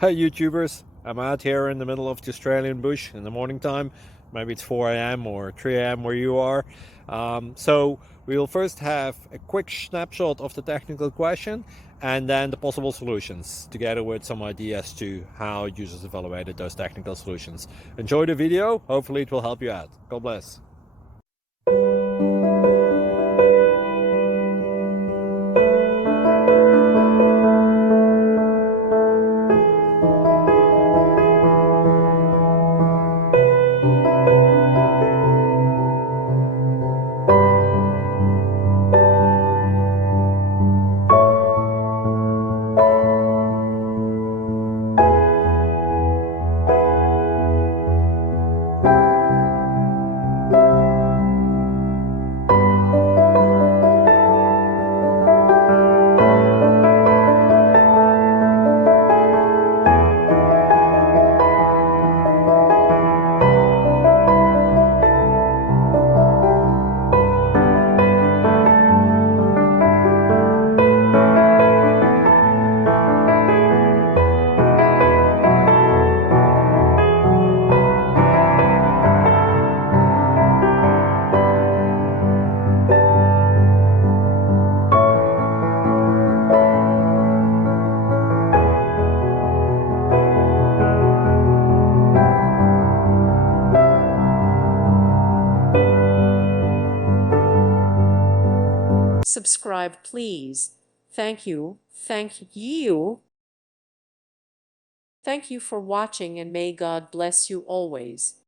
Hey YouTubers, I'm out here in the middle of the Australian bush in the morning time. Maybe it's 4 a.m. or 3 a.m. where you are. So we'll first have a quick snapshot of the technical question and then the possible solutions, together with some ideas to how users evaluated those technical solutions. Enjoy the video, hopefully it will help you out. God bless. Subscribe, please. Thank you. Thank you. Thank you for watching, and may God bless you always.